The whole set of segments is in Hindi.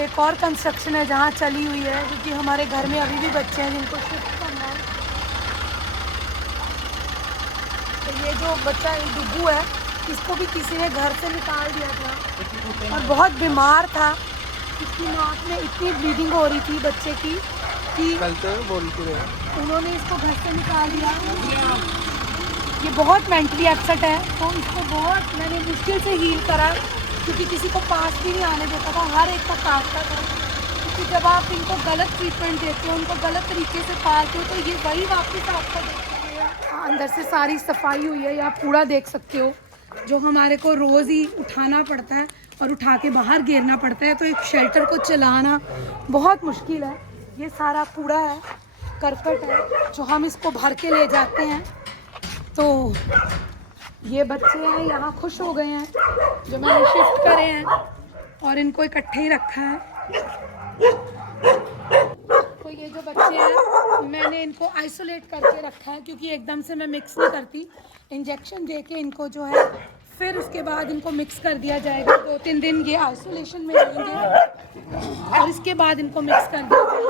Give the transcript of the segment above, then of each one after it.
एक और कंस्ट्रक्शन है जहाँ चली हुई है, क्योंकि हमारे घर में अभी भी बच्चे हैं जिनको शिफ्ट करना है। तो ये जो बच्चा डुग्गू है, इसको भी किसी ने घर से निकाल दिया था और बहुत बीमार था। इसकी नाक में इतनी ब्लीडिंग हो रही थी बच्चे की कि उन्होंने इसको घर से निकाल दिया। ये बहुत मेंटली अपसेट है, तो इसको बहुत मैंने मुश्किल से हील करा, क्योंकि किसी को पास भी नहीं आने देता था, हर एक का काटता था। क्योंकि जब आप इनको गलत ट्रीटमेंट देते हो, उनको गलत तरीके से पालते हो, तो ये वही वापस आपका देखते हैं। अंदर से सारी सफाई हुई है, आप कूड़ा देख सकते हो जो हमारे को रोज़ ही उठाना पड़ता है और उठा के बाहर गिरना पड़ता है। तो एक शेल्टर को चलाना बहुत मुश्किल है। ये सारा कूड़ा है, करकट है, जो हम इसको भर के ले जाते हैं। तो ये बच्चे हैं यहाँ खुश हो गए हैं जो मैंने शिफ्ट करे हैं, और इनको इकट्ठे ही रखा है। तो ये जो बच्चे हैं मैंने इनको आइसोलेट करके रखा है, क्योंकि एकदम से मैं मिक्स नहीं करती। इंजेक्शन दे के इनको जो है फिर उसके बाद इनको मिक्स कर दिया जाएगा। 2-3 दिन ये आइसोलेशन में रहेंगे और इसके बाद इनको मिक्स कर दिया जाएगा।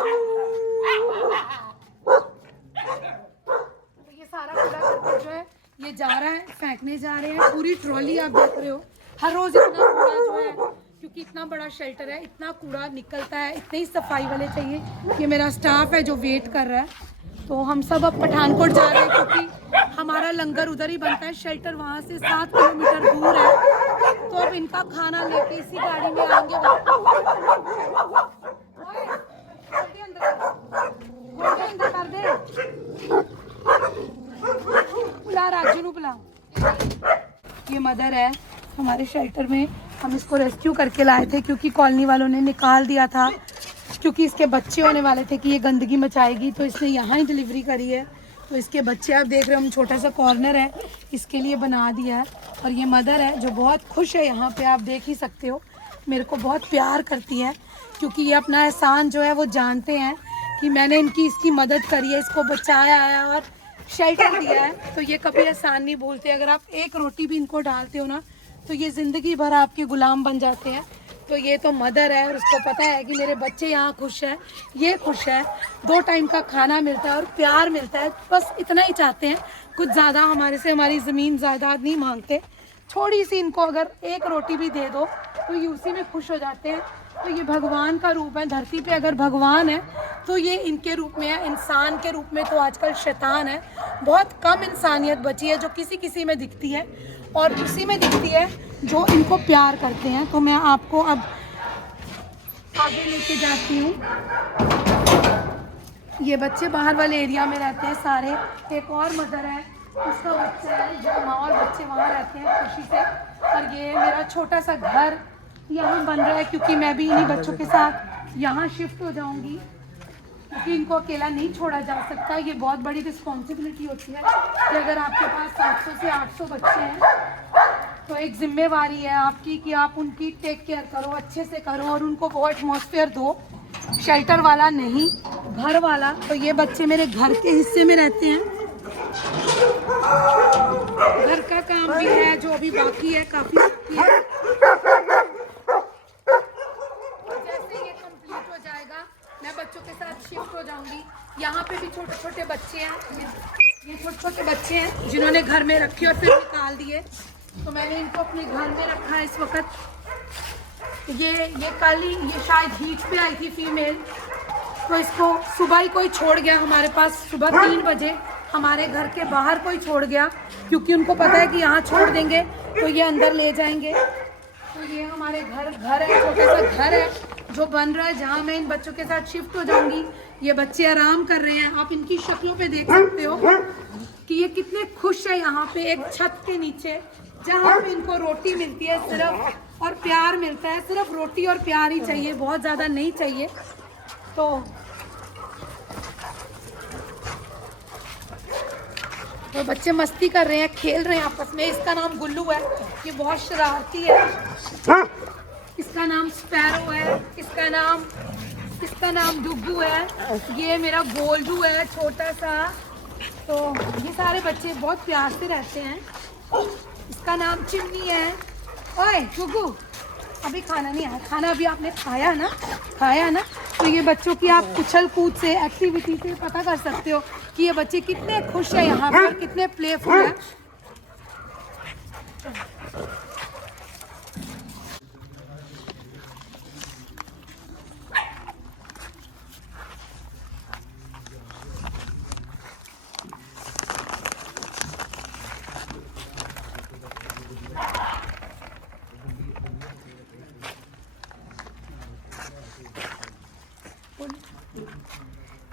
तो ये सारा कूड़ा करकट जो है ये जा रहा है, फेंकने जा रहे हैं। पूरी ट्रॉली आप देख रहे हो, हर रोज़ इतना कूड़ा जो है, क्योंकि इतना बड़ा शेल्टर है, इतना कूड़ा निकलता है। इतनी ही सफाई वाले चाहिए। ये मेरा स्टाफ है जो वेट कर रहा है। तो हम सब अब पठानकोट जा रहे हैं, क्योंकि हमारा लंगर उधर ही बनता है। शेल्टर वहाँ से 7 किलोमीटर दूर है। तो अब इनका खाना लेके इसी गाड़ी में आएंगे बुला राजू ਨੂੰ बुला। ये मदर है हमारे शेल्टर में। हम इसको रेस्क्यू करके लाए थे, क्योंकि कॉलोनी वालों ने निकाल दिया था, क्योंकि इसके बच्चे होने वाले थे कि ये गंदगी मचाएगी, तो इसने यहाँ ही डिलीवरी करी है। तो इसके बच्चे आप देख रहे हो, हम छोटा सा कॉर्नर है इसके लिए बना दिया है। और ये मदर है जो बहुत खुश है यहाँ पे, आप देख ही सकते हो। मेरे को बहुत प्यार करती है, क्योंकि ये अपना एहसान जो है वो जानते हैं कि मैंने इसकी मदद करी है, इसको बचाया है और शेल्टर दिया है। तो ये कभी एहसान नहीं भूलते। अगर आप एक रोटी भी इनको डालते हो ना, तो ये ज़िंदगी भर आपके गुलाम बन जाते हैं। तो ये तो मदर है और उसको पता है कि मेरे बच्चे यहाँ खुश हैं, ये खुश है, 2 टाइम का खाना मिलता है और प्यार मिलता है। बस इतना ही चाहते हैं, कुछ ज़्यादा हमारे से हमारी ज़मीन जायदाद नहीं मांगते। थोड़ी सी इनको अगर एक रोटी भी दे दो तो ये उसी में खुश हो जाते हैं। तो ये भगवान का रूप है। धरती पे अगर भगवान है तो ये इनके रूप में है। इंसान के रूप में तो आजकल शैतान है। बहुत कम इंसानियत बची है जो किसी किसी में दिखती है, और उसी में दिखती है जो इनको प्यार करते हैं। तो मैं आपको अब आगे लेके जाती हूँ। ये बच्चे बाहर वाले एरिया में रहते हैं सारे। एक और मदर है, उसका बच्चा है, जो माँ और बच्चे वहाँ रहते हैं खुशी से। और ये मेरा छोटा सा घर यहाँ बन रहा है, क्योंकि मैं भी इन्हीं बच्चों के साथ यहाँ शिफ्ट हो जाऊँगी, क्योंकि इनको अकेला नहीं छोड़ा जा सकता। ये बहुत बड़ी रिस्पॉन्सिबिलिटी होती है कि अगर आपके पास 700 से 800 बच्चे हैं तो एक जिम्मेवारी है आपकी कि आप उनकी टेक केयर करो, अच्छे से करो और उनको वो एटमॉस्फेयर दो, शेल्टर वाला नहीं, घर वाला। तो ये बच्चे मेरे घर के हिस्से में रहते हैं। घर का काम भी है जो अभी बाकी है, काफ़ी बाकी है। जैसे ये कंप्लीट हो जाएगा मैं बच्चों के साथ शिफ्ट हो जाऊंगी। यहाँ पे भी छोटे छोटे बच्चे हैं, ये छोटे छोटे बच्चे हैं जिन्होंने घर में रखे और फिर निकाल दिए। तो मैंने इनको अपने घर में रखा है इस वक्त। ये कल ही, ये शायद हीट पे आई थी फीमेल, तो इसको सुबह ही कोई छोड़ गया हमारे पास। सुबह 3 बजे हमारे घर के बाहर कोई छोड़ गया, क्योंकि उनको पता है कि यहाँ छोड़ देंगे तो ये अंदर ले जाएंगे। तो ये हमारे घर है, छोटा सा घर है जो बन रहा है, जहाँ मैं इन बच्चों के साथ शिफ्ट हो जाऊंगी। ये बच्चे आराम कर रहे हैं, आप इनकी शक्लों पे देख सकते हो कि ये कितने खुश है यहाँ पे एक छत के नीचे, जहाँ पे इनको रोटी मिलती है सिर्फ, और प्यार मिलता है। सिर्फ रोटी और प्यार ही चाहिए, बहुत ज़्यादा नहीं चाहिए। तो बच्चे मस्ती कर रहे हैं, खेल रहे हैं आपस में। इसका नाम गुल्लू है, ये बहुत शरारती है। इसका नाम स्पैरो है, इसका नाम डुग्गू है। ये मेरा गोल्डू है छोटा सा। तो ये सारे बच्चे बहुत प्यार से रहते हैं। इसका नाम चिमनी है। ओए गुग्गू, अभी खाना नहीं आया, खाना अभी आपने खाया ना। तो ये बच्चों की आप उछल कूद से, एक्टिविटी से पता कर सकते हो कि ये बच्चे कितने खुश हैं यहाँ पर, कितने प्लेफुल हैं।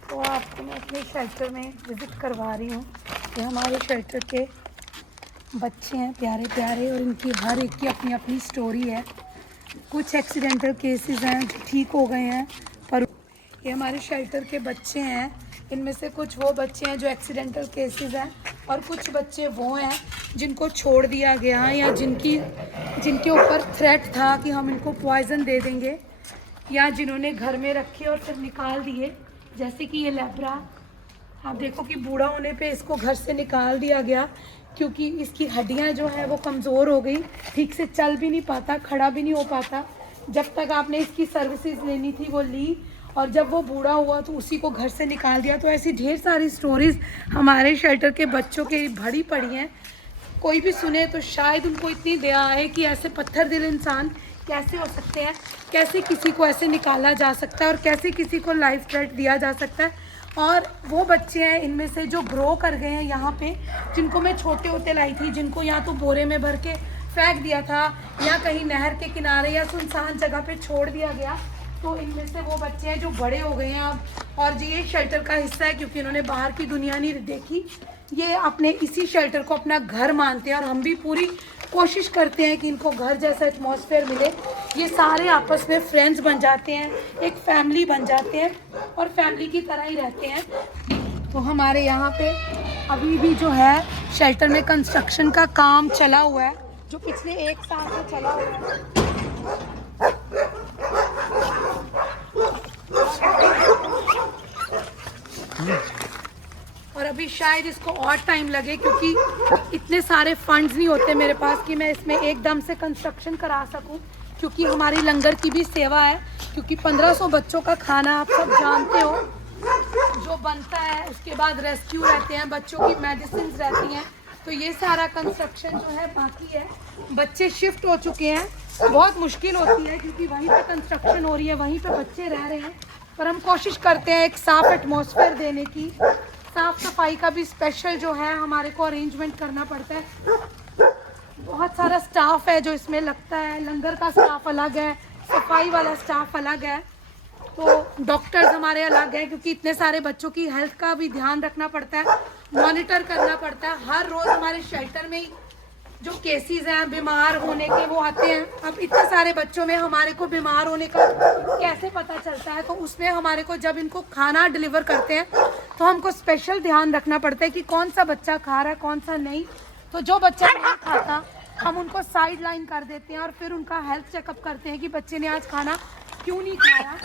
तो आपको मैं अपने शेल्टर में विज़िट करवा रही हूँ। ये हमारे शेल्टर के बच्चे हैं प्यारे प्यारे, और इनकी हर एक की अपनी अपनी स्टोरी है। कुछ एक्सीडेंटल केसेस हैं जो ठीक हो गए हैं, पर ये हमारे शेल्टर के बच्चे हैं। इनमें से कुछ वो बच्चे हैं जो एक्सीडेंटल केसेस हैं, और कुछ बच्चे वो हैं जिनको छोड़ दिया गया, या जिनके ऊपर थ्रेट था कि हम इनको पॉइज़न दे देंगे, या जिन्होंने घर में रखे और फिर निकाल दिए। जैसे कि ये लेब्रा, आप देखो कि बूढ़ा होने पे इसको घर से निकाल दिया गया, क्योंकि इसकी हड्डियां जो है वो कमज़ोर हो गई, ठीक से चल भी नहीं पाता, खड़ा भी नहीं हो पाता। जब तक आपने इसकी सर्विसेज लेनी थी वो ली, और जब वो बूढ़ा हुआ तो उसी को घर से निकाल दिया। तो ऐसी ढेर सारी स्टोरीज़ हमारे शेल्टर के बच्चों के भरी पड़ी हैं। कोई भी सुने तो शायद उनको इतनी दया आए कि ऐसे पत्थर दिल इंसान कैसे हो सकते हैं, कैसे किसी को ऐसे निकाला जा सकता है, और कैसे किसी को लाइफ थ्रेट दिया जा सकता है। और वो बच्चे हैं इनमें से जो ग्रो कर गए हैं यहाँ पे, जिनको मैं छोटे होते लाई थी, जिनको या तो बोरे में भर के फेंक दिया था, या कहीं नहर के किनारे या सुनसान जगह पे छोड़ दिया गया। तो इनमें से वो बच्चे हैं जो बड़े हो गए हैं अब, और जी ये शेल्टर का हिस्सा है, क्योंकि इन्होंने बाहर की दुनिया नहीं देखी। ये अपने इसी शेल्टर को अपना घर मानते हैं, और हम भी पूरी कोशिश करते हैं कि इनको घर जैसा एटमॉस्फेयर मिले। ये सारे आपस में फ्रेंड्स बन जाते हैं, एक फैमिली बन जाते हैं, और फैमिली की तरह ही रहते हैं। तो हमारे यहाँ पे अभी भी जो है शेल्टर में कंस्ट्रक्शन का काम चला हुआ है, जो पिछले 1 साल से चला हुआ है। और अभी शायद इसको और टाइम लगे, क्योंकि इतने सारे फंड्स नहीं होते मेरे पास कि मैं इसमें एकदम से कंस्ट्रक्शन करा सकूं, क्योंकि हमारी लंगर की भी सेवा है। क्योंकि 1500 बच्चों का खाना आप सब जानते हो जो बनता है, उसके बाद रेस्क्यू रहते हैं, बच्चों की मेडिसिन रहती हैं। तो ये सारा कंस्ट्रक्शन जो है बाकी है। बच्चे शिफ्ट हो चुके हैं, बहुत मुश्किल होती है क्योंकि वहीं पे कंस्ट्रक्शन हो रही है, वहीं पे बच्चे रह रहे हैं। पर हम कोशिश करते हैं एक साफ़ एटमॉस्फेयर देने की। साफ़ सफाई का भी स्पेशल जो है हमारे को अरेंजमेंट करना पड़ता है। बहुत सारा स्टाफ है जो इसमें लगता है, लंगर का स्टाफ अलग है, सफाई वाला स्टाफ अलग है, तो डॉक्टर्स हमारे अलग हैं, क्योंकि इतने सारे बच्चों की हेल्थ का भी ध्यान रखना पड़ता है, मॉनिटर करना पड़ता है। हर रोज़ हमारे शेल्टर में ही जो केसेस हैं बीमार होने के वो आते हैं। अब इतने सारे बच्चों में हमारे को बीमार होने का कैसे पता चलता है, तो उसमें हमारे को जब इनको खाना डिलीवर करते हैं तो हमको स्पेशल ध्यान रखना पड़ता है कि कौन सा बच्चा खा रहा है, कौन सा नहीं। तो जो बच्चा नहीं खाता हम उनको साइड लाइन कर देते हैं और फिर उनका हेल्थ चेकअप करते हैं कि बच्चे ने आज खाना क्यों नहीं खाया।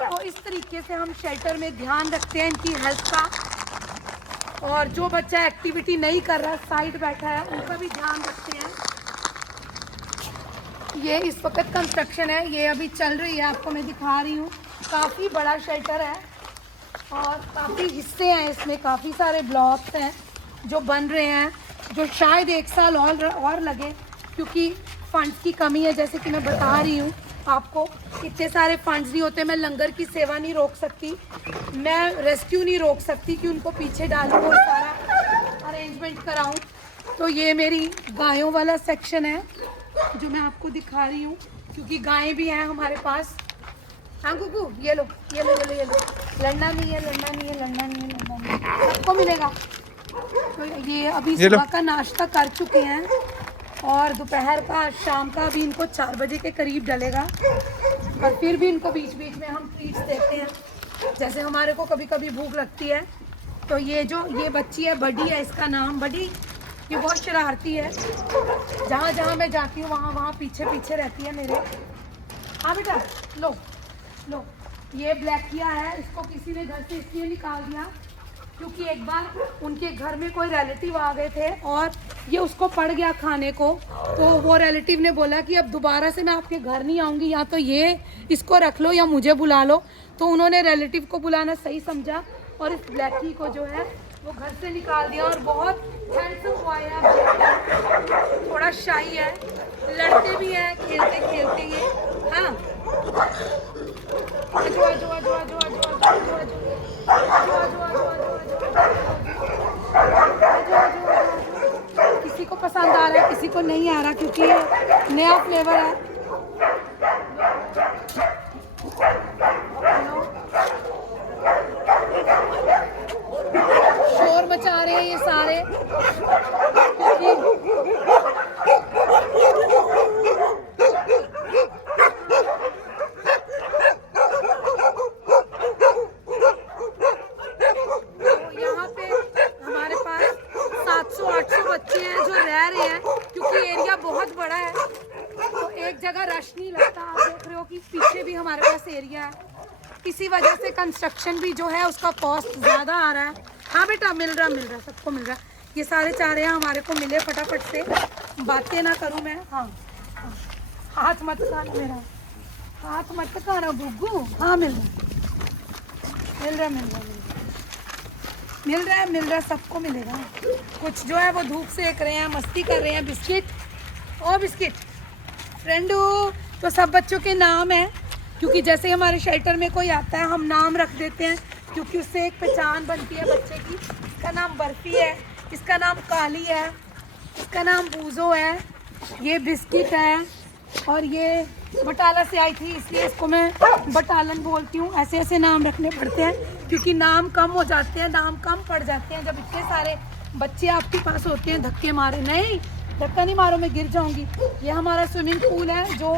तो इस तरीके से हम शेल्टर में ध्यान रखते हैं इनकी हेल्थ का। और जो बच्चा एक्टिविटी नहीं कर रहा, साइड बैठा है, उनका भी ध्यान रखते हैं। ये इस वक्त कंस्ट्रक्शन है, ये अभी चल रही है, आपको मैं दिखा रही हूँ। काफ़ी बड़ा शेल्टर है और काफ़ी हिस्से हैं इसमें, काफ़ी सारे ब्लॉक्स हैं जो बन रहे हैं, जो शायद 1 साल और लगे क्योंकि फंड्स की कमी है। जैसे कि मैं बता रही हूँ आपको, इतने सारे फंड्स नहीं होते। मैं लंगर की सेवा नहीं रोक सकती, मैं रेस्क्यू नहीं रोक सकती कि उनको पीछे डालूँ और सारा अरेंजमेंट कराऊँ। तो ये मेरी गायों वाला सेक्शन है जो मैं आपको दिखा रही हूँ, क्योंकि गायें भी हैं हमारे पास। हाँ कुकू, ये लो ये लो ये लो ये लो, लड़ना नहीं है, लड़ना नहीं है, लड़ना नहीं है, लड़ना नहीं है, सबको मिलेगा। तो ये अभी सुबह का नाश्ता कर चुके हैं और दोपहर का, शाम का भी इनको 4 बजे के करीब डलेगा। और फिर भी इनको बीच बीच में हम ट्रीट्स देते हैं, जैसे हमारे को कभी कभी भूख लगती है। तो ये बच्ची है, बडी है इसका नाम, बडी। ये बहुत शरारती है, जहाँ जहाँ मैं जाती हूँ वहाँ वहाँ पीछे पीछे रहती है मेरे। हाँ बेटा, लो लो। ये ब्लैकिया है, इसको किसी ने घर से इसलिए निकाल दिया क्योंकि एक बार उनके घर में कोई रिलेटिव आ गए थे और ये उसको पड़ गया खाने को, तो वो रिलेटिव ने बोला कि अब दोबारा से मैं आपके घर नहीं आऊँगी, या तो ये इसको रख लो या मुझे बुला लो। तो उन्होंने रिलेटिव को बुलाना सही समझा और इस ब्लैकी को जो है वो घर से निकाल दिया। और बहुत हैंडसम हुआ है, आप थोड़ा शाई है, लड़ते भी हैं खेलते खेलते ये। हाँ किसी को पसंद आ रहा है, किसी को नहीं आ रहा, क्योंकि ये नया फ्लेवर है। शोर मचा रहे हैं ये सारे, बहुत बड़ा है तो एक जगह रश नहीं लगता। आप देख रहे हो कि पीछे भी हमारे पास एरिया है, इसी वजह से कंस्ट्रक्शन भी जो है उसका कॉस्ट ज़्यादा आ रहा है। हाँ बेटा, मिल रहा सबको मिल रहा। ये सारे चाह रहे हैं हमारे को मिले, फटाफट से बातें ना करूँ मैं। हाँ हाथ मत खाना मेरा, हाथ मत खाना बुग्गू। हाँ मिल रहा सबको मिलेगा। कुछ जो है वो धूप सेक रहे हैं, मस्ती कर रहे हैं। बिस्किट फ्रेंडू, तो सब बच्चों के नाम हैं, क्योंकि जैसे हमारे शेल्टर में कोई आता है हम नाम रख देते हैं, क्योंकि उससे एक पहचान बनती है बच्चे की। इसका नाम बर्फी है, इसका नाम काली है, इसका नाम बूजो है, ये बिस्किट है, और ये बटाला से आई थी इसलिए इसको मैं बटालन बोलती हूँ। ऐसे ऐसे नाम रखने पड़ते हैं क्योंकि नाम कम हो जाते हैं, नाम कम पड़ जाते हैं जब इतने सारे बच्चे आपके पास होते हैं। धक्के मारे नहीं, धक्का नहीं मारो, मैं गिर जाऊंगी। ये हमारा स्विमिंग पूल है, जो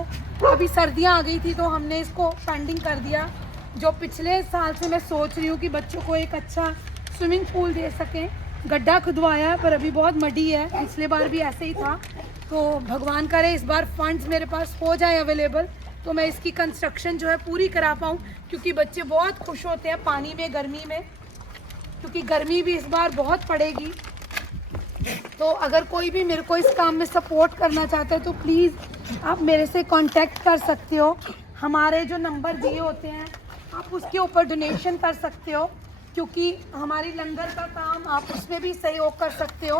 अभी सर्दियाँ आ गई थी तो हमने इसको पेंडिंग कर दिया। जो पिछले साल से मैं सोच रही हूँ कि बच्चों को एक अच्छा स्विमिंग पूल दे सकें। गड्ढा खुदवाया पर अभी बहुत मडी है, पिछले बार भी ऐसे ही था। तो भगवान करे इस बार फंड्स मेरे पास हो जाए अवेलेबल, तो मैं इसकी कंस्ट्रक्शन जो है पूरी करा पाऊँ, क्योंकि बच्चे बहुत खुश होते हैं पानी में, गर्मी में, क्योंकि गर्मी भी इस बार बहुत पड़ेगी। तो अगर कोई भी मेरे को इस काम में सपोर्ट करना चाहता है तो प्लीज़ आप मेरे से कांटेक्ट कर सकते हो। हमारे जो नंबर दिए होते हैं आप उसके ऊपर डोनेशन कर सकते हो, क्योंकि हमारी लंगर का काम आप उसमें भी सहयोग कर सकते हो,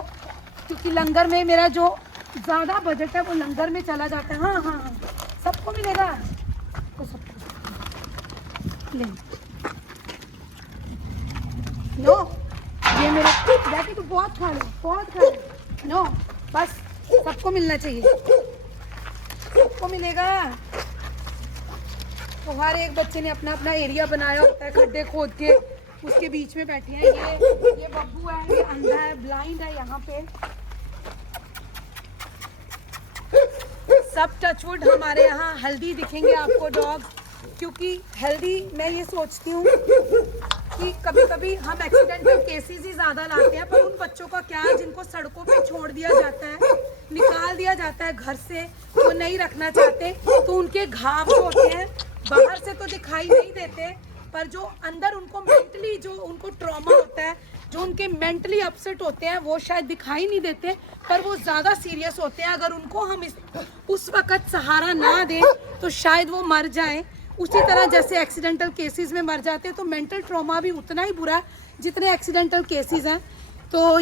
क्योंकि लंगर में मेरा जो ज़्यादा बजट है वो लंगर में चला जाता है। हाँ, सबको मिलेगा, तो सबको ले लो। ये मेरे जाके तो बहुत खा लो नो, बस सबको मिलना चाहिए, सबको मिलेगा। तो हर एक बच्चे ने अपना अपना एरिया बनाया होता है, खड्डे खोद के उसके बीच में बैठे हैं। ये बब्बू है, ये अंधा है, ब्लाइंड है। यहाँ पे सब टचवुड हमारे यहाँ हेल्दी दिखेंगे आपको डॉग, क्योंकि हेल्दी मैं ये सोचती हूँ कि कभी कभी हम एक्सीडेंटल केसेस ही ज़्यादा लाते हैं, पर उन बच्चों का क्या है जिनको सड़कों पे छोड़ दिया जाता है, निकाल दिया जाता है घर से, वो नहीं रखना चाहते, तो उनके घाव जो होते हैं बाहर से तो दिखाई नहीं देते, पर जो अंदर उनको मेंटली जो उनको ट्रॉमा होता है, जो उनके मेंटली अपसेट होते हैं, वो शायद दिखाई नहीं देते, पर वो ज़्यादा सीरियस होते हैं। अगर उनको हम उस वक़्त सहारा ना दें तो शायद वो मर जाएं। उसी तरह जैसे एक्सीडेंटल केसेस में मर जाते हैं, तो मेंटल ट्रॉमा भी उतना ही बुरा है जितने एक्सीडेंटल केसेस हैं। तो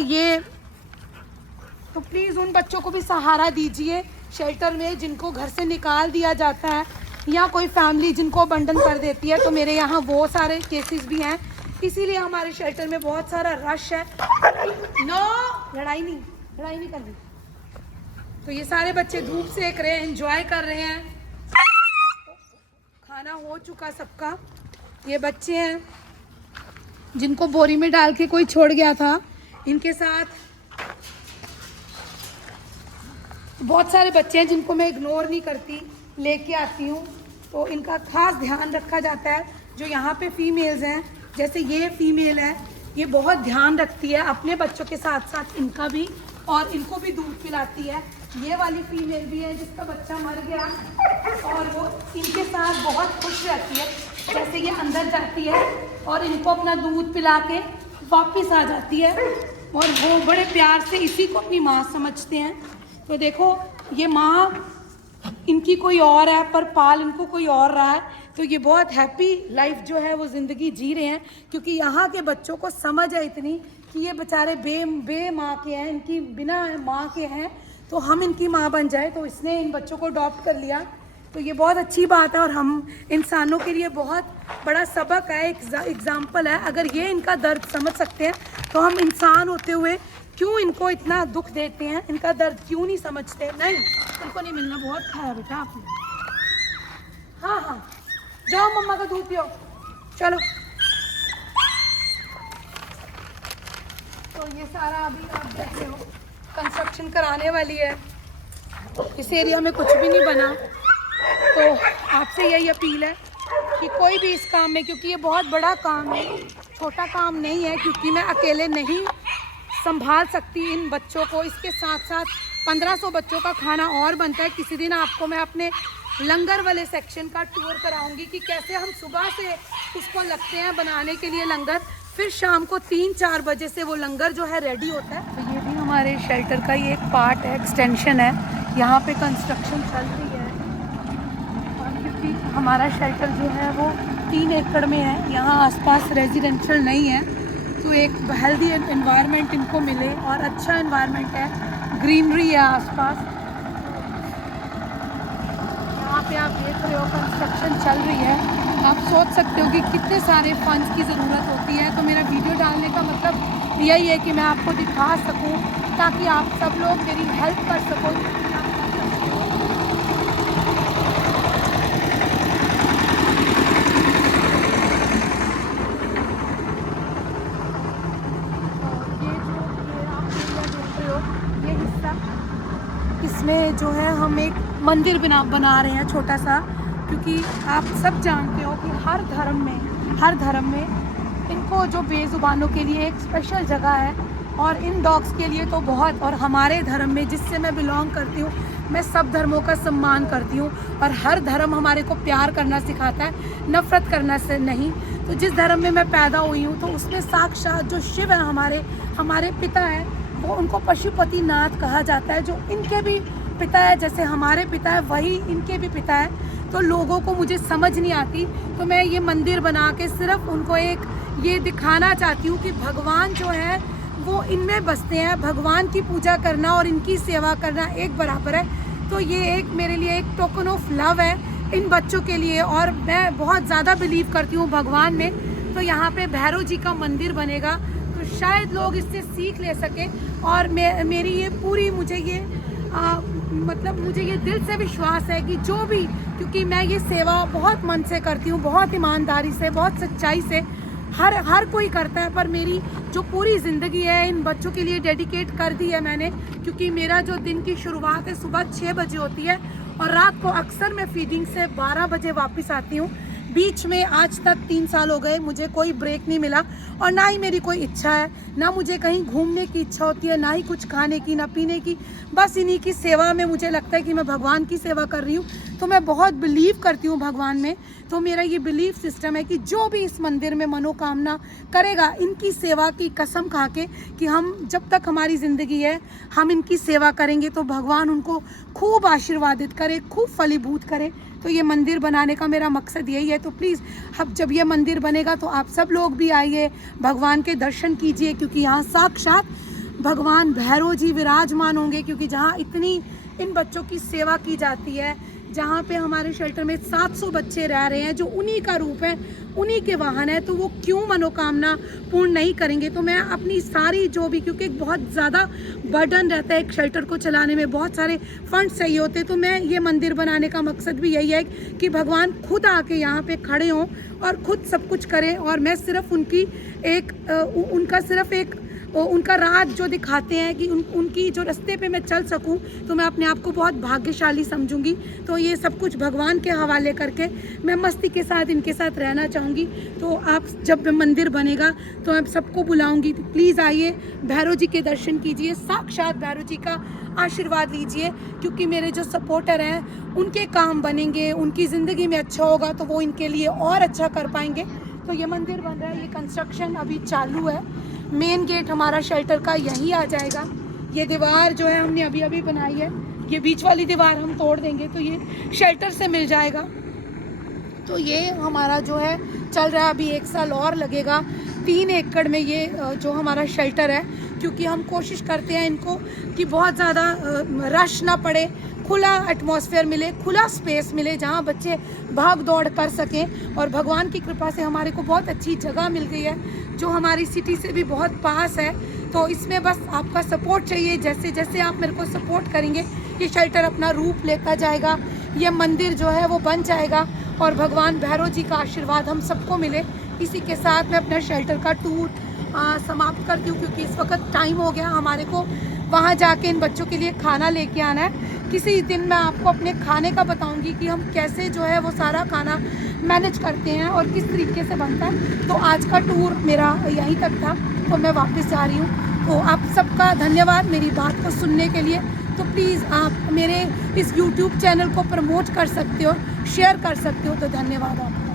प्लीज़ उन बच्चों को भी सहारा दीजिए शेल्टर में जिनको घर से निकाल दिया जाता है, या कोई फैमिली जिनको अबंडन कर देती है। तो मेरे यहाँ वो सारे केसेस भी हैं, इसीलिए हमारे शेल्टर में बहुत सारा रश है। नो, लड़ाई नहीं करनी। तो ये सारे बच्चे धूप सेक रहे हैं, एंजॉय कर रहे हैं। खाना हो चुका सबका। ये बच्चे हैं जिनको बोरी में डाल के कोई छोड़ गया था, इनके साथ बहुत सारे बच्चे हैं जिनको मैं इग्नोर नहीं करती, लेके आती हूँ। तो इनका खास ध्यान रखा जाता है। जो यहाँ पे फीमेल्स हैं, जैसे ये फीमेल है, ये बहुत ध्यान रखती है अपने बच्चों के साथ साथ इनका भी, और इनको भी दूध पिलाती है। ये वाली फीमेल भी है जिसका बच्चा मर गया, और वो इनके साथ बहुत खुश रहती है। जैसे ये अंदर जाती है और इनको अपना दूध पिला के वापस आ जाती है और वो बड़े प्यार से इसी को अपनी माँ समझते हैं। तो देखो ये माँ इनकी कोई और है पर पाल इनको कोई और रहा है, तो ये बहुत हैप्पी लाइफ जो है वो ज़िंदगी जी रहे हैं, क्योंकि यहाँ के बच्चों को समझ है इतनी कि ये बेचारे बे माँ के हैं, इनकी बिना माँ के हैं, तो हम इनकी माँ बन जाए, तो इसने इन बच्चों को अडॉप्ट कर लिया। तो ये बहुत अच्छी बात है और हम इंसानों के लिए बहुत बड़ा सबक है, एग्जाम्पल है। अगर ये इनका दर्द समझ सकते हैं तो हम इंसान होते हुए क्यों इनको इतना दुख देते हैं, इनका दर्द क्यों नहीं समझते। नहीं, इनको नहीं मिलना, बहुत खाया बेटा आपने। हाँ हाँ, जाओ मम्मा का दूध पियो, चलो। तो ये सारा अभी आप देख रहे हो कंस्ट्रक्शन कराने वाली है, इस एरिया में कुछ भी नहीं बना। तो आपसे यही अपील है कि कोई भी इस काम में, क्योंकि ये बहुत बड़ा काम है, छोटा काम नहीं है, क्योंकि मैं अकेले नहीं संभाल सकती इन बच्चों को। इसके साथ साथ 1500 बच्चों का खाना और बनता है। किसी दिन आपको मैं अपने लंगर वाले सेक्शन का टूर कराऊंगी कि कैसे हम सुबह से उसको लगते हैं बनाने के लिए लंगर, फिर शाम को 3-4 बजे से वो लंगर जो है रेडी होता है। तो ये भी हमारे शेल्टर का ये एक पार्ट है, एक्सटेंशन है, यहाँ पे कंस्ट्रक्शन चल रही है। और क्योंकि हमारा शेल्टर जो है वो 3 एकड़ में है, यहाँ आसपास रेजिडेंशियल नहीं है, तो एक हेल्दी एनवायरनमेंट इनको मिले और अच्छा एनवायरनमेंट है, ग्रीनरी है आसपास। यहाँ पे आप देख रहे हो कंस्ट्रक्शन चल रही है। आप सोच सकते हो कि कितने सारे फंड्स की ज़रूरत होती है। तो मेरा वीडियो डालने का मतलब यही है कि मैं आपको दिखा सकूं, ताकि आप सब लोग मेरी हेल्प कर सको। इसमें जो है हम एक मंदिर बना रहे हैं छोटा सा, क्योंकि आप सब जानते हो कि हर धर्म में इनको जो बेजुबानों के लिए एक स्पेशल जगह है, और इन डॉग्स के लिए तो बहुत। और हमारे धर्म में, जिससे मैं बिलोंग करती हूँ, मैं सब धर्मों का सम्मान करती हूँ, और हर धर्म हमारे को प्यार करना सिखाता है, नफ़रत करना से नहीं। तो जिस धर्म में मैं पैदा हुई हूँ, तो उसमें साक्षात जो शिव है हमारे पिता है, वो उनको पशुपति नाथ कहा जाता है, जो इनके भी पिता है, जैसे हमारे पिता है वही इनके भी पिता है। तो लोगों को मुझे समझ नहीं आती, तो मैं ये मंदिर बना के सिर्फ उनको एक ये दिखाना चाहती हूँ कि भगवान जो है वो इनमें बसते हैं। भगवान की पूजा करना और इनकी सेवा करना एक बराबर है। तो ये एक मेरे लिए एक टोकन ऑफ लव है इन बच्चों के लिए, और मैं बहुत ज़्यादा बिलीव करती हूँ भगवान में। तो यहाँ पे भैरव जी का मंदिर बनेगा, तो शायद लोग इससे सीख ले सकें। और मेरी ये पूरी मुझे ये दिल से विश्वास है कि जो भी, क्योंकि मैं ये सेवा बहुत मन से करती हूँ, बहुत ईमानदारी से, बहुत सच्चाई से, हर कोई करता है, पर मेरी जो पूरी ज़िंदगी है इन बच्चों के लिए डेडिकेट कर दी है मैंने। क्योंकि मेरा जो दिन की शुरुआत है सुबह 6 बजे होती है, और रात को अक्सर मैं फीडिंग से 12 बजे वापस आती हूँ। बीच में आज तक 3 साल हो गए मुझे कोई ब्रेक नहीं मिला, और ना ही मेरी कोई इच्छा है, ना मुझे कहीं घूमने की इच्छा होती है, ना ही कुछ खाने की, ना पीने की। बस इन्हीं की सेवा में मुझे लगता है कि मैं भगवान की सेवा कर रही हूँ। तो मैं बहुत बिलीव करती हूँ भगवान में। तो मेरा ये बिलीव सिस्टम है कि जो भी इस मंदिर में मनोकामना करेगा, इनकी सेवा की कसम खा के कि हम जब तक हमारी ज़िंदगी है हम इनकी सेवा करेंगे, तो भगवान उनको खूब आशीर्वादित करे, खूब फलीभूत करे। तो ये मंदिर बनाने का मेरा मकसद यही है। तो प्लीज़ अब जब ये मंदिर बनेगा तो आप सब लोग भी आइए, भगवान के दर्शन कीजिए, क्योंकि यहाँ साक्षात भगवान भैरव जी विराजमान होंगे। क्योंकि जहाँ इतनी इन बच्चों की सेवा की जाती है, जहाँ पे हमारे शेल्टर में 700 बच्चे रह रहे हैं, जो उन्हीं का रूप है, उन्हीं के वाहन है, तो वो क्यों मनोकामना पूर्ण नहीं करेंगे। तो मैं अपनी सारी जो भी, क्योंकि बहुत ज़्यादा बर्डन रहता है एक शेल्टर को चलाने में, बहुत सारे फंड्स चाहिए होते, तो मैं ये मंदिर बनाने का मकसद भी यही है कि भगवान खुद आके यहाँ पे खड़े हों और खुद सब कुछ करें, और मैं सिर्फ उनका राज जो दिखाते हैं कि उनकी जो रास्ते पे मैं चल सकूं, तो मैं अपने आप को बहुत भाग्यशाली समझूंगी। तो ये सब कुछ भगवान के हवाले करके मैं मस्ती के साथ इनके साथ रहना चाहूँगी। तो आप जब मंदिर बनेगा तो मैं सबको बुलाऊंगी, तो प्लीज़ आइए, भैरव जी के दर्शन कीजिए, साक्षात भैरव जी का आशीर्वाद लीजिए। क्योंकि मेरे जो सपोर्टर हैं उनके काम बनेंगे, उनकी ज़िंदगी में अच्छा होगा, तो वो इनके लिए और अच्छा कर पाएंगे। तो ये मंदिर बन रहा है, ये कंस्ट्रक्शन अभी चालू है। मेन गेट हमारा शेल्टर का यही आ जाएगा। ये दीवार जो है हमने अभी अभी बनाई है, ये बीच वाली दीवार हम तोड़ देंगे तो ये शेल्टर से मिल जाएगा। तो ये हमारा जो है चल रहा है, अभी 1 साल और लगेगा। 3 एकड़ में ये जो हमारा शेल्टर है, क्योंकि हम कोशिश करते हैं इनको कि बहुत ज़्यादा रश ना पड़े, खुला एटमॉस्फेयर मिले, खुला स्पेस मिले जहाँ बच्चे भाग दौड़ कर सकें। और भगवान की कृपा से हमारे को बहुत अच्छी जगह मिल गई है जो हमारी सिटी से भी बहुत पास है। तो इसमें बस आपका सपोर्ट चाहिए। जैसे जैसे आप मेरे को सपोर्ट करेंगे ये शेल्टर अपना रूप लेता जाएगा, ये मंदिर जो है वो बन जाएगा और भगवान भैरव जी का आशीर्वाद हम सबको मिले। इसी के साथ मैं अपना शेल्टर का टूर समाप्त करती हूँ, क्योंकि इस वक्त टाइम हो गया हमारे को वहाँ जाके इन बच्चों के लिए खाना लेके आना है। किसी दिन मैं आपको अपने खाने का बताऊंगी कि हम कैसे जो है वो सारा खाना मैनेज करते हैं और किस तरीके से बनता है। तो आज का टूर मेरा यहीं तक था, तो मैं वापस जा रही हूँ। तो आप सबका धन्यवाद मेरी बात को सुनने के लिए। तो प्लीज़ आप मेरे इस YouTube चैनल को प्रमोट कर सकते हो, शेयर कर सकते हो। तो धन्यवाद आपका।